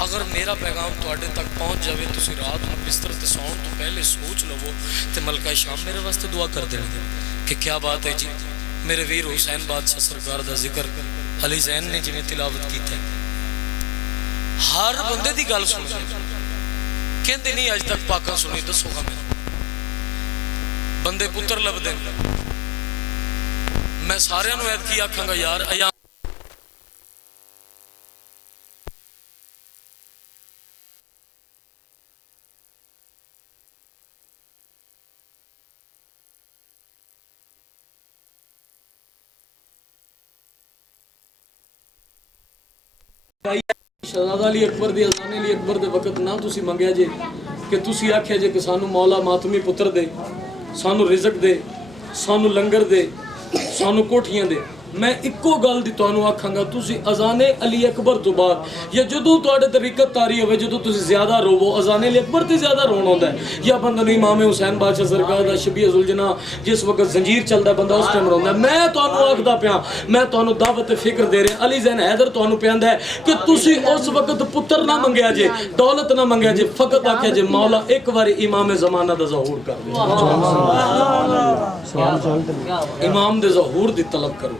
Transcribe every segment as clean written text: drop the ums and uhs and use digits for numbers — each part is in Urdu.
اگر میرا پیغام تواڈے تک پہنچ جاوے تسی رات نوں بستر تے سون تو پہلے سوچ لو تے ملکہ شام میرے واسطے دعا کر دینا کہ کیا بات ہے جی میرے ویر حسین بادشاہ سرکار دا ذکر علی زین نے جویں تلاوت کیتا ہے ہر بندے دی گل سن کہندے نہیں اج تک پاکاں سنی دسو گا میں بندے پتر لب دے میں سارے نو ایت کی آکھاں گا یار ایام شہزادہ علی اکبر دی اذان علی اکبر دے وقت نہ تسی منگیا جے کہ تسی آکھیا جے کہ سانو مولا ماتمی پتر دے سانو رزق دے سانو لنگر دے سانو کوٹھیاں دے میں اکو گل دی تانوں آکھاں گا تسی اذان علی اکبر تو بعد یا جدوں تواڈے تے رکعت طاری ہوے جدوں تسی زیادہ روو اذان علی اکبر تے زیادہ رون ہوندا ہے یا بندہ نو امام حسین بادشاہ سرکار دا شبیہ ذوالجناح جس وقت زنجیر چلدا ہے بندہ اس ٹائم روندا ہے میں تانوں آکھدا پیاں میں تانوں دعوت فکر دے رہا علی زین حیدر تانوں پیندا ہے کہ تسی اس وقت پتر نہ منگیا جے دولت نہ منگیا جے فقط آکھیا جے مولا ایک واری امام زمانہ دا ظہور کر دے امام دے ظہور دی طلب کرو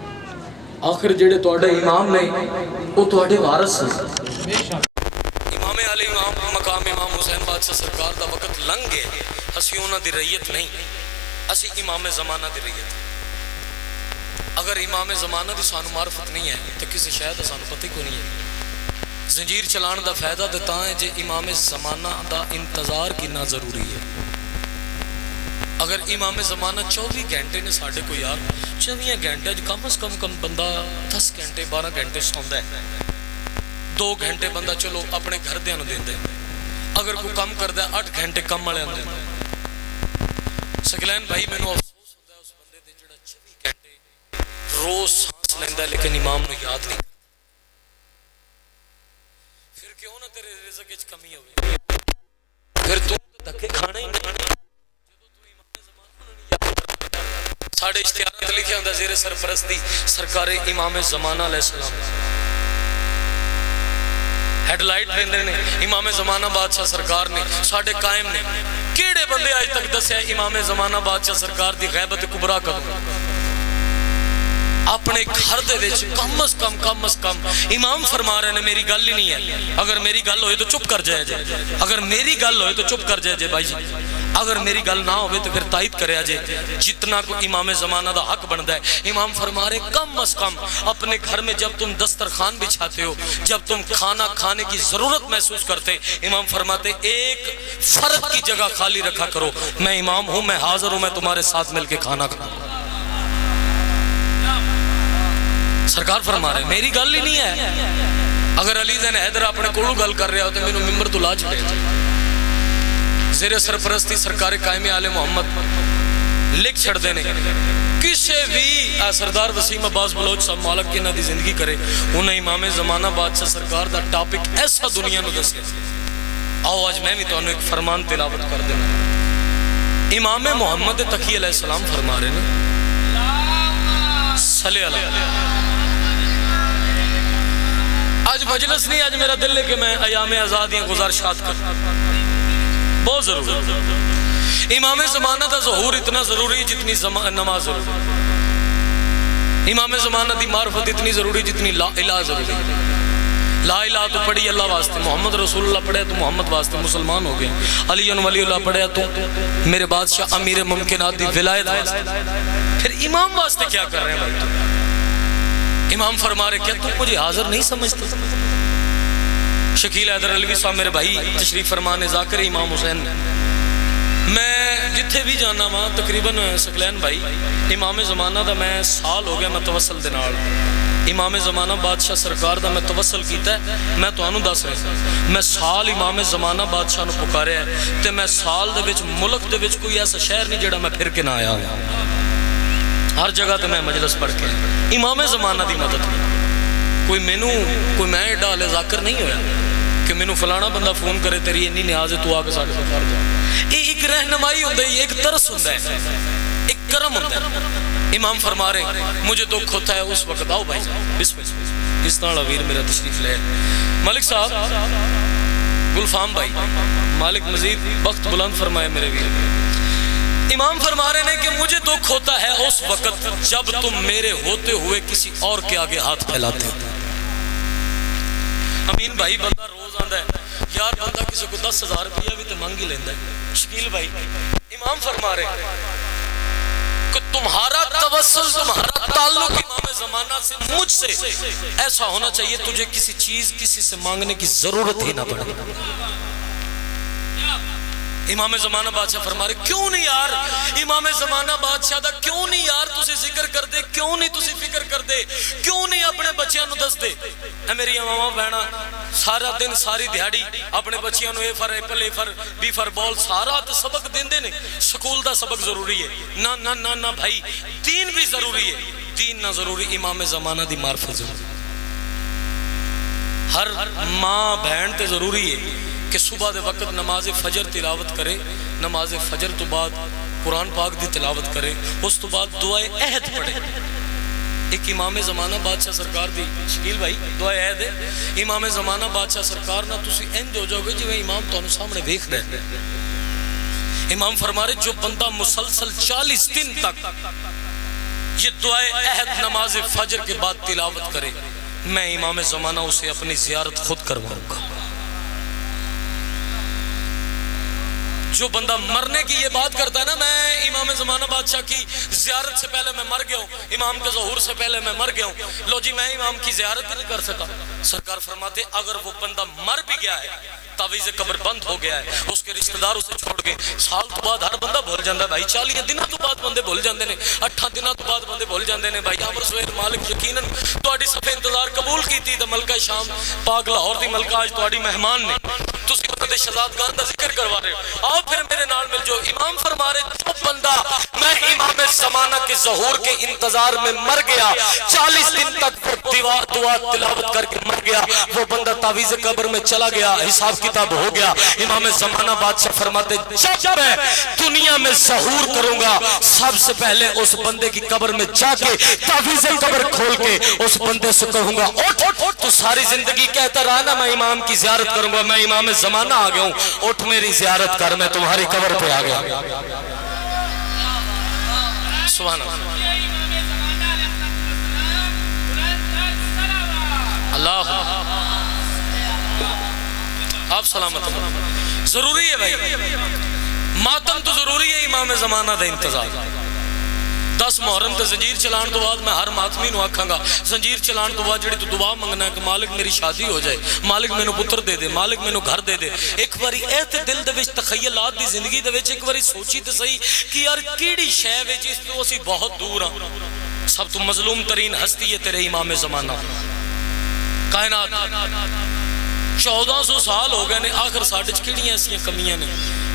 آخر جڑے تواڈے امام نے وہ تواڈے وارث ہیں امام علی مقام امام حسین بادشاہ سرکار دا وقت لنگ گئے اسی انہاں دی رعیت نہیں اسی امام زمانہ دی رعیت اگر امام زمانہ دی سانو معرفت نہیں ہے تو کسی شاید سانو پتہ کو نہیں ہے زنجیر چلان دا فائدہ تے تاں ہے جے امام زمانہ دا انتظار کنا ضروری ہے اگر امام زمانہ 24 گھنٹے نے ساڑھے کو یار 24 گھنٹے کم از کم بندہ 10 گھنٹے 12 گھنٹے سوندا ہے 2 گھنٹے بندہ چلو اپنے گھر دیاں نوں دیندا ہے اگر کوئی کم کردا ہے 8 گھنٹے کم والے نوں دیندا ہے سکلین بھائی مینوں افسوس ہوندا ہے اس بندے تے جڑا 24 گھنٹے روز سانس لیندا ہے لیکن امام نوں یاد نہیں پھر کیوں نہ تیرے رزق وچ کمی ہوے پھر تو دھکے کھانا ہی نہیں ساڑھے اشتہارات لکھے ہوندہ زیر سرپرستی سرکار امام زمانہ علیہ السلام ہیڈ لائٹ دیندے نے امام زمانہ بادشاہ سرکار نے ساڑھے قائم نے کیڑے بندے آج تک دسیا امام زمانہ بادشاہ سرکار دی غیبت کبرا کرو اپنے گھر دے وچ کم از کم امام فرما رہے ہیں میری گل ہی نہیں ہے اگر میری گل ہوئے تو چپ کر جائے جائے اگر میری گل ہوئے تو چپ کر جائے جائے بھائی جی اگر میری گل نہ ہوئے تو پھر تائید کرے جے جتنا کو امام زمانہ دا حق بندا ہے امام فرما رہے کم از کم اپنے گھر میں جب تم دسترخوان بچھاتے ہو جب تم کھانا کھانے کی ضرورت محسوس کرتے امام فرماتے ایک فرد کی جگہ خالی رکھا کرو میں امام ہوں میں حاضر ہوں میں تمہارے ساتھ مل کے کھانا کھاؤں سرکار فرما رہے میری گل ہی نہیں ہے اگر علی زین حیدر اپنے کولو گل کر رہا ہو تو مینوں ممبر تو لاج لے زیر سرپرستی سرکار قائم آل محمد لکھ چھڑ دینے کسے بھی سردار وسیم عباس بلوچ صاحب مالک کی نہ دی زندگی کرے انہیں امام زمانہ بادشاہ سرکار دا ٹاپک ایسا دنیا نو دسے آؤ آج میں بھی تو انہوں ایک فرمان تلاوت کر دینا امام محمد تقی علیہ السلام فرما رہے ہیں صلی اللہ آج مجلس نہیں آج میرا دل ہے کہ میں ایام آزادیاں گزارشات کرتا بہت ضروری امام زمانہ دا ظہور اتنا ضروری جتنی نماز ضروری امام زمانہ دی معرفت اتنی ضروری جتنی لا الہ ضروری لا الہ تو پڑھی اللہ واسطے محمد رسول اللہ پڑھے تو محمد واسطے مسلمان ہو گئے علی ولی اللہ پڑھے تو میرے بادشاہ امیر ممکنات دی ولایت واسطے پھر امام واسطے کیا کر رہے ہیں بھائی تو امام فرما رہے کیا تم مجھے حاضر نہیں سمجھتے شکیل حیدر علوی صاحب میرے بھائی تشریف فرمانے ذاکر امام حسین میں جتھے بھی جانا وہاں تقریباً سکلین بھائی امام زمانہ دا میں سال ہو گیا میں توسل دنال امام زمانہ بادشاہ سرکار دا میں توسل کیتا ہے میں تو انہوں دس رہے میں سال امام زمانہ بادشاہ نو پکارے ہے تے میں سال دے وچ ملک دے وچ کوئی ایسا شہر نہیں جڑا میں پھر کے نہ آیا ہر جگہ تے میں مجلس پڑھ کے امام زمانہ دی مدد کوئی مینوں کوئی میں ایڈا علی ذاکر نہیں ہویا کہ مینوں فلانا بندہ فون کرے تیری انی نیاز ہے تو آگے ساڑھے سے کر جا یہ ایک رہنمائی ہوندہ ہے ایک ترس ہوندہ ہے ایک کرم ہوندہ ہے امام فرما رہے مجھے دکھ ہوتا ہے اس وقت آؤ بھائی بسم اللہ اس طرح ویر میرا تشریف لے ملک صاحب گلفام بھائی مالک مزید وقت بلند فرمائے میرے بھی، امام فرما رہے ہیں کہ مجھے دکھ ہوتا ہے اس وقت جب تم میرے ہوتے ہوئے کسی اور کے آگے ہاتھ پھیلاتے ہو۔ امین بھائی بندہ روز آندا ہے یار، بندہ کسی کو 10,000 روپیہ بھی تو مانگ ہی لیندہ ہے۔ شکیل بھائی امام فرما رہے ہیں کہ تمہارا توسل، تمہارا تعلق امام زمانہ سے، مجھ سے ایسا ہونا چاہیے تجھے کسی چیز کسی سے مانگنے کی ضرورت ہی نہ پڑے۔ امام زمانہ بادشاہ فرما رہے کیوں نہیں یار، امام زمانہ بادشاہ دا کیوں نہیں یار تسی ذکر کر دے، کیوں نہیں تسی فکر کر دے، کیوں نہیں اپنے بچیاں نو دس دے۔ اے میری ماما بہنا سارا دن ساری دیہاڑی اپنے بچیاں نو اے فر ایپل اے فر بی فر بال سارا تو سبق دیندے نے، سکول دا سبق ضروری ہے نہ نہ نہ نہ بھائی، دین بھی ضروری ہے، دین نہ ضروری، امام زمانہ دی معرفت ضروری۔ ہر ماں بہن تے ضروری ہے کہ صبح دے وقت نماز فجر تلاوت کرے، نماز فجر تو بعد قرآن پاک دی تلاوت کرے، اس تو بعد دعائے عہد پڑھے۔ ایک امام زمانہ بادشاہ سرکار دی، شکیل بھائی دعائے عہد ہے، امام زمانہ بادشاہ سرکار نہ تسی انج ہو جاؤ گے جو امام تانوں سامنے دیکھ رہے ہیں۔ امام فرما رہے جو بندہ مسلسل 40 دن تک یہ دعائے عہد نماز فجر کے بعد تلاوت کرے، میں امام زمانہ اسے اپنی زیارت خود کرواؤں گا۔ جو بندہ مرنے کی یہ بات کرتا ہے نا، میں امام زمانہ بادشاہ کی زیارت سے پہلے میں مر گیا ہوں، امام کے ظہور سے پہلے میں مر گیا ہوں، لو جی میں امام کی زیارت نہیں کر سکا۔ سرکار فرماتے اگر وہ بندہ مر بھی گیا ہے، تعویذ قبر بند ہو گیا ہے، اس کے رشتہ دار اسے چھوڑ گئے، سال تو بعد ہر بندہ بھول جاندہ ہے بھائی، 40 دنوں تو بعد بندے بھول جاندے نے، 8 دنوں تو بعد بندے بھول جاندے نے بھائی۔ عمر سہیل مالک یقیناً تہاڈی صفے انتظار قبول کیتی تے ملکہ شام پاک لاہور دی ملکہ آج تہاڈی مہمان نے، تسی وقت شہزادگان دا ذکر کروا رہے ہو، آؤ پھر میرے نال مل جو۔ امام فرما رہے جو بندہ میں امام زمانہ کے ظہور کے انتظار میں مر گیا، 40 دن تک وہ دعا تلاوت کر کے مر گیا، وہ بندہ تعویذ قبر میں چلا گیا، حساب کتاب ہو گیا۔ امام زمانہ بادشاہ فرماتے جب میں دنیا میں ظہور کروں گا، سب سے پہلے اس بندے کی قبر میں جا کے تعویذ قبر کھول کے اس بندے سے کہوں گا اٹھ، تو ساری زندگی کہتا رہا نا میں امام کی زیارت کروں گا، میں امام زمانہ آ گیا ہوں، اٹھ میری زیارت کر، میں تمہاری قبر پہ آ گیا۔ سبحان اللہ، آپ سلامت ہیں۔ ضروری ہے بھائی، ماتم تو ضروری ہے، امام زمانہ دا انتظار۔ 10 محرم تے زنجیر چلان تو بعد میں ہر ماتمی نو آکھاں گا زنجیر چلان تو بعد جڑی تو دعا منگنا ہے کہ مالک میری شادی ہو جائے، مالک میں نو پتر دے دے، مالک میں نو گھر دے دے۔ ایک باری اے تے دل دے وچ تخیلات دی زندگی دے وچ ایک باری سوچی تے صحیح کہ یار کیڑی شے وے جس تو اسی بہت دور ہاں، سب تو مظلوم ترین ہستی ہے تیرے امام زمانہ، کائنات 1400 سال ہو گئے نے، آخر ساڑھے کیڑیاں ایسی کمیاں نے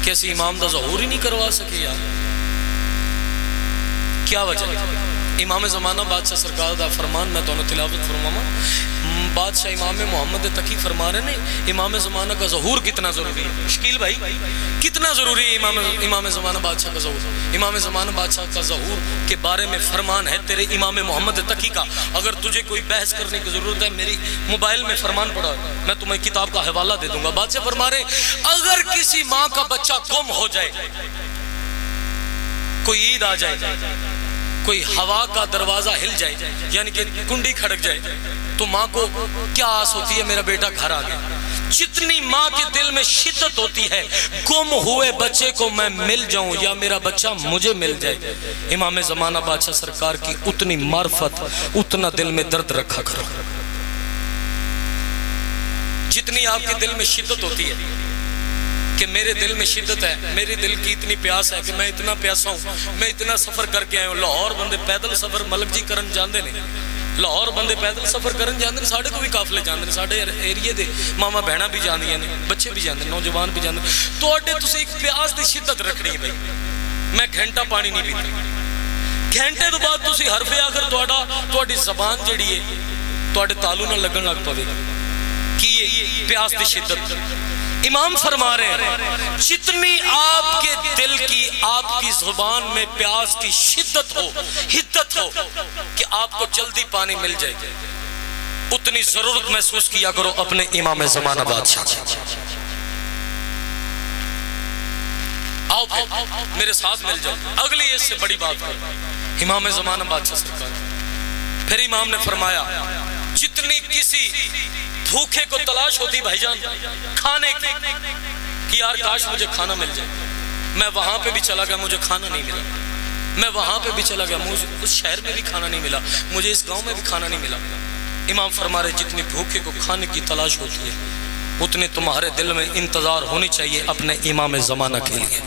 کہ اسی امام دا ظہور ہی نہیں کروا سکے یار، کیا وجہ ہے؟ امام زمانہ بادشاہ سرکار دا فرمان میں تو تلاوت فرماما، بادشاہ امام محمد تقی فرما رہے ہیں امام زمانہ کا ظہور کتنا ضروری ہے۔ شکیل بھائی کتنا ضروری ہے امام زمانہ بادشاہ کا ظہور؟ امام زمانہ بادشاہ کا ظہور کے بارے میں فرمان ہے تیرے امام محمد تقی کا، اگر تجھے کوئی بحث کرنے کی ضرورت ہے میری موبائل میں فرمان پڑھا، میں تمہیں کتاب کا حوالہ دے دوں گا۔ بادشاہ فرما رہے ہیں اگر کسی ماں کا بچہ گم ہو جائے، کوئی عید آ جائے، کوئی ہوا کا دروازہ ہل جائے، یعنی کہ کنڈی کھڑک جائے، تو ماں کو کیا آس ہوتی ہے؟ میرا بیٹا گھر آ گیا۔ جتنی ماں کے دل میں شدت ہوتی ہے گم ہوئے بچے کو میں مل جاؤں یا میرا بچہ مجھے مل جائے، امام زمانہ بادشاہ سرکار کی اتنی معرفت، اتنا دل میں درد رکھا کرو۔ جتنی آپ کے دل میں شدت ہوتی ہے کہ میرے دل میں شدت ہے، میرے دل کی اتنی پیاس ہے کہ میں اتنا پیاسا ہوں، میں اتنا سفر کر کے آیا ہوں۔ لاہور بندے پیدل سفر ملک جی کرن جاندے نے، لاہور بندے پیدل سفر کرن جاندے نے، ساڑھے کو بھی قافلے جاندے نے، ساڑھے ایریے دے ماما بہنا بھی جاندیاں نے، بچے بھی جاندے، نوجوان بھی جاندے۔ تو اڈے تُسے ایک پیاس دی شدت رکھنی ہے بھائی، میں گھنٹہ پانی نہیں پیتا، گھنٹے تو بعد تُسی حرف آخر تواڈی زبان جڑی ہے تواڈے تالو نہ لگن لگ پوے کی پیاس دی شدت۔ امام فرما رہے ہیں جتنی آپ کے دل کی، آپ کی زبان میں پیاس کی شدت ہو، حدت ہو کہ آپ کو جلدی پانی مل جائے، اتنی ضرورت محسوس کیا کرو اپنے امام زمانہ بادشاہ۔ آؤ پھر میرے ساتھ مل جاؤ، اگلی اس سے بڑی بات ہے امام زمانہ بادشاہ سرکار۔ پھر امام نے فرمایا جتنی کسی بھوکے کو تلاش ہوتی بھائی جان کھانے کی کہ یار کاش مجھے کھانا مل جائے، میں وہاں پہ بھی چلا گیا مجھے کھانا نہیں ملا، میں وہاں پہ بھی چلا گیا مجھے اس شہر میں بھی کھانا نہیں ملا، مجھے اس گاؤں میں بھی کھانا نہیں ملا۔ امام فرما رہے جتنی بھوکے کو کھانے کی تلاش ہوتی ہے اتنے تمہارے دل میں انتظار ہونی چاہیے اپنے امام زمانہ کے لیے۔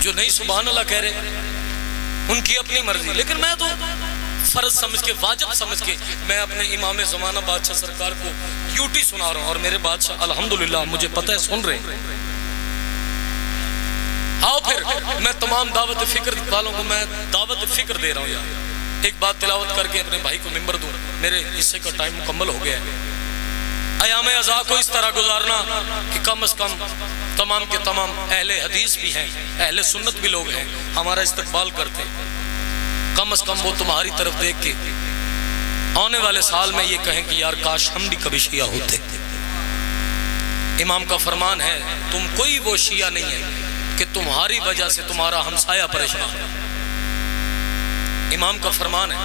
جو نہیں سبحان اللہ کہہ رہے ان کی اپنی مرضی، لیکن میں تو فرض سمجھ کے واجب سمجھ کے میں اپنے امام زمانہ بادشاہ سرکار کو یوٹی سنا رہا ہوں، اور میرے بادشاہ الحمدللہ مجھے پتہ ہے سن رہے ہیں۔ آؤ پھر میں تمام دعوت فکر والوں کو میں دعوت فکر دے رہا ہوں یار، ایک بات تلاوت کر کے اپنے بھائی کو ممبر دوں، میرے حصے کا ٹائم مکمل ہو گیا ہے۔ ایام ازا کو اس طرح گزارنا کہ کم از کم تمام کے تمام اہل حدیث بھی ہیں، اہل سنت بھی لوگ ہیں، ہمارا استقبال کرتے ہیں، کم از کم وہ تمہاری طرف دیکھ کے آنے والے سال میں یہ کہیں کہ یار کاش ہم بھی کبھی شیعہ ہوتے۔ امام کا فرمان ہے تم کوئی وہ شیعہ نہیں ہے کہ تمہاری وجہ سے تمہارا ہمسایہ پریشان ہے۔ امام کا فرمان ہے،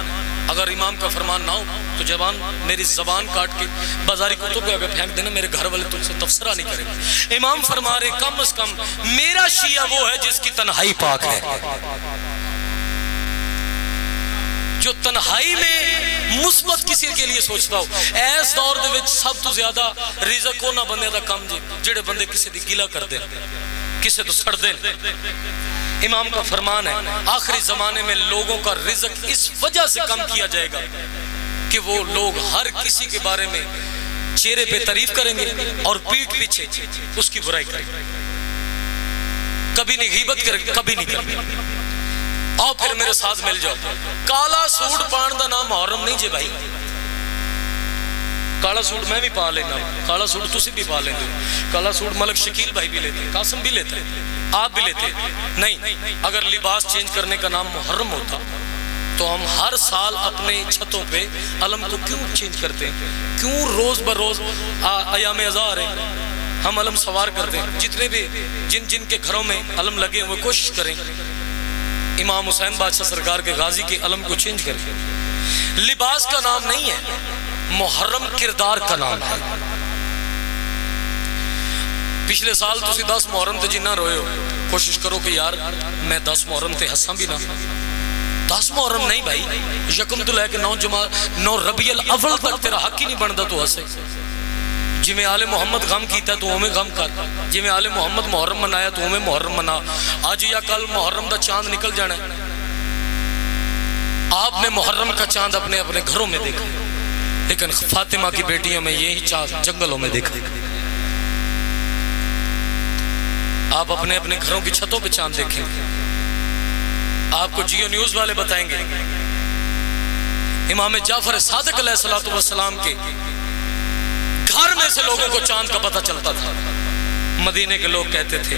اگر امام کا فرمان نہ ہو تو میری زبان کاٹ کے بازاری کتوں پہ اگر پھینک دینا، میرے گھر والے تم سے تبصرہ نہیں کریں گے۔ امام فرما رہے کم از کم میرا شیعہ وہ ہے جس کی تنہائی پاک ہے، جو تنہائی میں مثبت کسی کے لیے سوچتا ہو۔ ایس دور دے وچ سب تو زیادہ رزق نہ بندے دا کم جڑے بندے کسی دی گلہ کر دیں، کسی تو سڑ دیں۔ امام کا فرمان ہے آخری زمانے میں لوگوں کا رزق اس وجہ سے کم کیا جائے گا کہ وہ لوگ ہر کسی کے بارے میں چہرے پہ تعریف کریں گے اور پیٹھ پیچھے اس کی برائی کریں گے، کبھی نہیں غیبت کریں گے، کبھی نہیں کریں گے۔ آؤ پھر میرے ساتھ مل جاؤ، کالا سوٹ پان دا نام محرم نہیں جے بھائی، کالا سوٹ میں بھی پا لینا، کالا سوٹ تسی بھی پا لیندے، کالا سوٹ ملک شکیل بھائی بھی لیتے، قاسم بھی لیتے، آپ بھی لیتے نہیں۔ اگر لباس چینج کرنے کا نام محرم ہوتا تو ہم ہر سال اپنے چھتوں پہ علم کو کیوں چینج کرتے ہیں؟ کیوں روز بروز ایام ازا آ رہے ہیں ہم علم سوار کرتے ہیں؟ جتنے بھی جن کے گھروں میں علم لگے وہ کوشش کریں امام حسین بادشاہ سرکار کے غازی کے علم کو چینج کریں۔ لباس کا نام نہیں ہے، محرم کردار کا نام ہے۔ پچھلے سال تسی 10 محرم تے جنہ روئے ہو، کوشش کرو کہ یار میں 10 محرم تے ہساں بھی نہ۔ 10 محرم نہیں بھائی، یکم تو لے کے 9 ربیع الاول تک تیرا حق ہی نہیں بنتا تو ہسے۔ جی میں آل محمد غم کیتا تو ہمیں غم کر، جی میں آل محمد محرم منایا تو ہمیں محرم منا۔ آج یا کل محرم دا چاند نکل جانا ہے، آپ نے محرم کا چاند اپنے گھروں میں دیکھا، لیکن فاطمہ کی بیٹیوں میں یہی چاند جنگلوں میں دیکھا۔ آپ اپنے گھروں کی چھتوں پہ چاند دیکھیں، آپ کو جیو نیوز والے بتائیں گے امام جعفر صادق علیہ السلام کے گھر میں سے لوگوں کو چاند کا پتہ چلتا تھا۔ مدینے کے لوگ کہتے تھے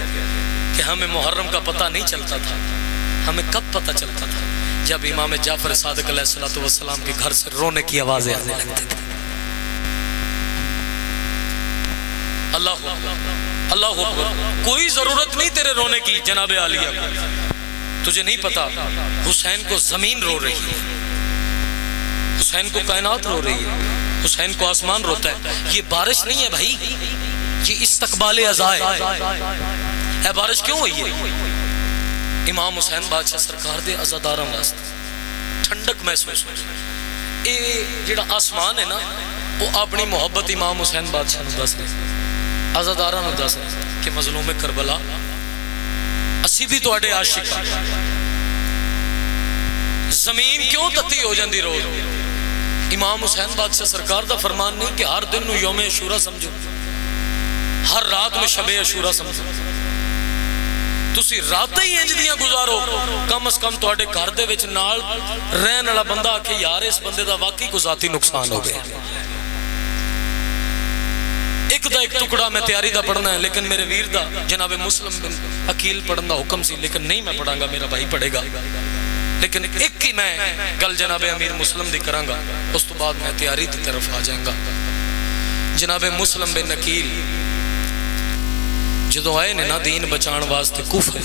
کہ ہمیں محرم کا پتہ نہیں چلتا تھا، ہمیں کب پتہ چلتا تھا؟ جب امام جعفر صادق علیہ السلام کے گھر سے رونے کی آوازیں آنے لگتے تھے۔ اللہ اکبر، کوئی ضرورت نہیں تیرے رونے کی جناب عالیہ کو، تجھے نہیں پتا حسین کو زمین رو رہی ہے، حسین کو کائنات رو رہی ہے، حسین کو آسمان روتا ہے۔ یہ بارش نہیں ہے بھائی، یہ استقبال عزا ہے۔ اے بارش کیوں ہوئی ہے؟ امام حسین بادشاہ سرکار دے عزاداراں واسطے ٹھنڈک محسوس ہو۔ اے جڑا آسمان ہے نا وہ اپنی محبت امام حسین بادشاہ نو دس رہے، عزاداراں نو دس رہے کہ مظلوم کربلا اسی بھی تواڈے عاشق ہاں۔ زمین کیوں تتی ہو جاندی روز؟ امام حسین بادشاہ سرکار دا فرمان نہیں کہ ہر دن نو یوم عاشورہ سمجھو، ہر رات میں شب عاشورہ سمجھو، تسی راتیں ہی انج دیاں گزارو۔ کم از کم تواڈے گھر دے وچ نال رہن والا بندہ آکھے یار اس بندے دا واقعی کوئی ذاتی نقصان ہو گیا۔ ایک دا ایک ٹکڑا میں تیاری دا پڑھنا ہے، لیکن میرے ویر دا جناب مسلم بن عقیل پڑھن دا حکم سی، لیکن نہیں میں پڑھاں گا، میرا بھائی پڑھے گا۔ لیکن ایک ہی میں گل جناب امیر مسلم دی کراں گا، اس تو بعد میں تیاری دی طرف آ جائیں گا۔ جناب مسلم بن عقیل جدو آئے نے نا دین بچان واسطے کوفہ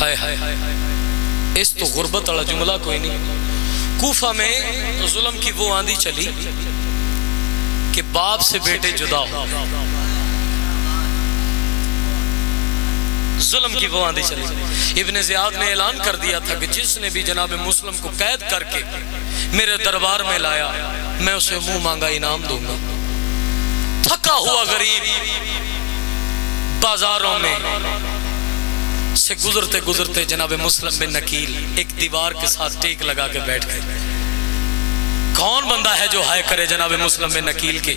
ہائے ہائے اس تو غربت والا جملہ کوئی نہیں. کوفہ میں ظلم کی وہ آندھی چلی کہ باپ سے بیٹے جدا ہو. ظلم کی وہ آندھی چلی. ابن زیاد نے اعلان کر دیا تھا کہ جس نے بھی جناب مسلم کو قید کر کے میرے دربار میں لایا میں اسے منہ مانگا انعام دوں گا. تھکا ہوا غریب بازاروں میں سے گزرتے گزرتے جناب مسلم بن نکیل ایک دیوار کے ساتھ ٹیک لگا کے بیٹھ گئے. کون بندہ ہے جو ہائے کرے جناب مسلم بن نکیل کے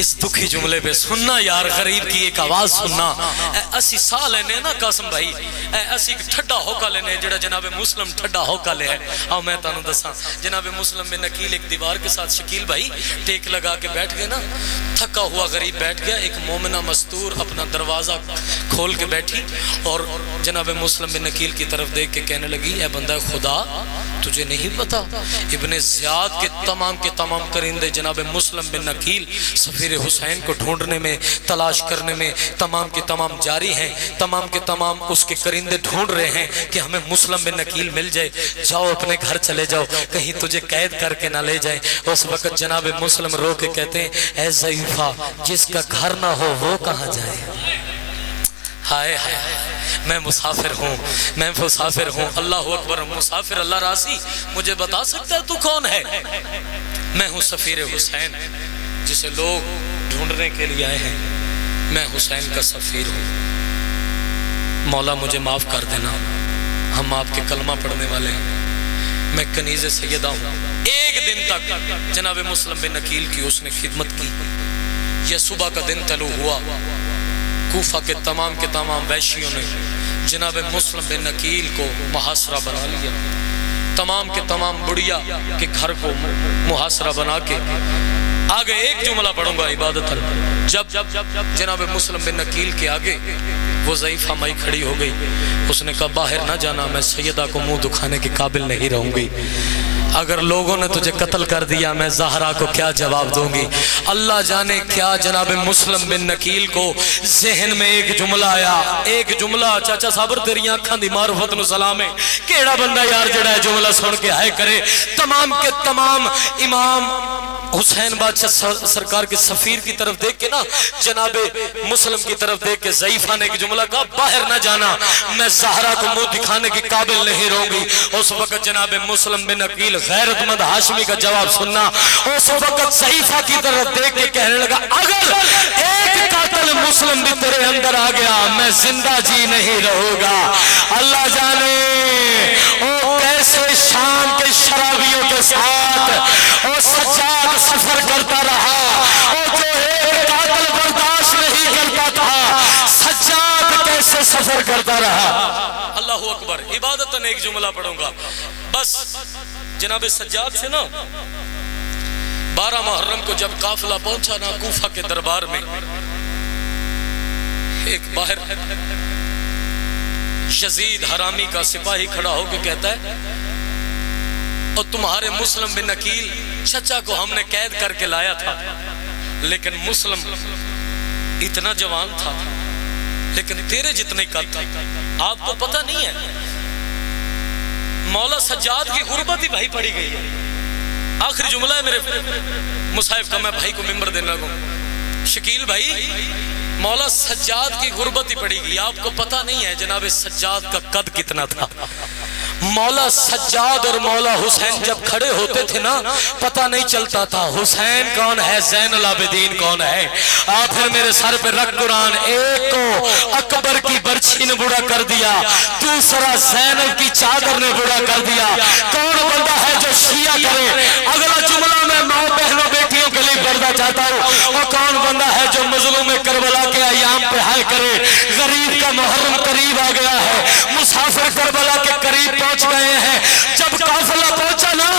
اس دکھی جملے پہ؟ سننا یار غریب کی ایک آواز سننا. اے اسی سا لینے نا قاسم بھائی, اے اسی ٹھڈا ہوکا لینے جڑا جناب مسلم ٹھڈا ہوکا لے ہے. آؤ میں تانوں دساں جناب مسلم بن نکیل ایک دیوار کے ساتھ شکیل بھائی ٹیک لگا کے بیٹھ گئے نا. تھکا ہوا غریب بیٹھ گیا. ایک مومنہ مستور اپنا دروازہ کھول کے بیٹھی اور جناب مسلم بن نکیل کی طرف دیکھ کے کہنے لگی اے بندہ خدا تجھے نہیں پتا ابن زیاد کے تمام کرندے جناب مسلم بن نکیل سفیر حسین کو ڈھونڈنے میں تلاش کرنے میں تمام کے تمام جاری ہیں. تمام کے تمام اس کے کرندے ڈھونڈ رہے ہیں کہ ہمیں مسلم بن نکیل مل جائے. جاؤ اپنے گھر چلے جاؤ کہیں تجھے قید کر کے نہ لے جائیں. اس وقت جناب مسلم رو کے کہتے ہیں اے ضعیفہ جس کا گھر نہ ہو وہ کہاں جائے. ہائے ہائے میں مسافر ہوں, میں مسافر ہوں. اللہ اکبر. مسافر اللہ راسی مجھے بتا سکتا ہے تو کون ہے؟ میں ہوں سفیر حسین جسے لوگ ڈھونڈنے کے لیے آئے ہیں. میں حسین کا سفیر ہوں. مولا مجھے معاف کر دینا, ہم آپ کے کلمہ پڑھنے والے ہیں. میں کنیز سیدہ ہوں. ایک دن تک جناب مسلم بن نکیل کی اس نے خدمت کی. یہ صبح کا دن طلوع ہوا. کوفہ کے تمام ویشیوں نے جناب مسلم بن نکیل کو محاصرہ بنا لیا. تمام کے تمام بڑیا کے گھر کو محاصرہ بنا کے آگے ایک جملہ پڑھوں گا عبادت. جب جناب مسلم بن نکیل کے آگے وہ ضعیفہ مائی کھڑی ہو گئی. اس نے کہا باہر نہ جانا, میں سیدہ کو منہ دکھانے کے قابل نہیں رہوں گی. اگر لوگوں نے تجھے قتل کر دیا میں زہرا کو کیا جواب دوں گی. اللہ جانے کیا جناب مسلم بن نکیل کو ذہن میں ایک جملہ آیا. ایک جملہ چاچا صابر تیری آنکھاں دی معرفت نو سلام ہے. کیڑا بندہ یار جڑا ہے جملہ سن کے ہائے کرے. تمام کے تمام امام حسین بادشاہ سرکار کے سفیر کی طرف دیکھ کے نا جناب مسلم کی طرف دیکھ کے ضعیفہ نے ایک جملہ کہا باہر نہ جانا, میں زہرا کو منہ دکھانے کے قابل نہیں رہوں گی. اس وقت جناب مسلم بن نکیل غیرت مند ہاشمی کا جواب سننا. اس وقت ضعیفہ کی طرف دیکھ کے کہنے لگا اگر ایک قاتل مسلم بھی تیرے اندر آ گیا میں زندہ جی نہیں رہوں گا. اللہ جانے او کیسے شام کے شرابیوں کے ساتھ او سجاد سفر کرتا رہا. او جو ایک قاتل برداشت نہیں کرتا تھا سجاد کیسے سفر کرتا رہا. اللہ اکبر. عبادتاً ایک جملہ پڑھوں گا بس. جناب سجاد سے نا 12 محرم کو جب قافلہ پہنچا نا کوفہ کے دربار میں, ایک باہر یزید حرامی کا سپاہی کھڑا ہو کے کہتا ہے اور تمہارے مسلم بن نکیل چچا کو ہم نے قید کر کے لایا تھا لیکن مسلم اتنا جوان تھا لیکن تیرے جتنے قد تھا. آپ کو پتہ نہیں ہے مولا سجاد کی غربت ہی بھائی پڑی گئی ہے. آخری جملہ ہے میرے مصحف کا, میں بھائی کو ممبر دینے لگوں. شکیل بھائی مولا سجاد کی غربت ہی پڑی گئی. آپ کو پتہ نہیں ہے جناب سجاد کا قد کتنا تھا. مولا سجاد اور مولا حسین جب کھڑے ہوتے تھے نا پتہ نہیں چلتا تھا حسین کون ہے زین العابدین کون ہے. آپ پھر میرے سر پہ رکھ قرآن. ایک کو اکبر کی برچھی نے بڑا کر دیا, دوسرا زینب کی چادر نے بڑا کر دیا. کون بندہ ہے جو شیعہ کرے؟ اگلا جملہ میں ماں بہنوں بیٹیوں کے لیے پردہ چاہتا ہوں. اور کون بندہ ہے جو مظلوم کربلا کے ایام پہ ہائے کرے؟ غریب کا محرم قریب آ گیا ہے, مسافر کربلا کے قریب پہنچ گئے ہیں. جب قافلہ پہنچا نا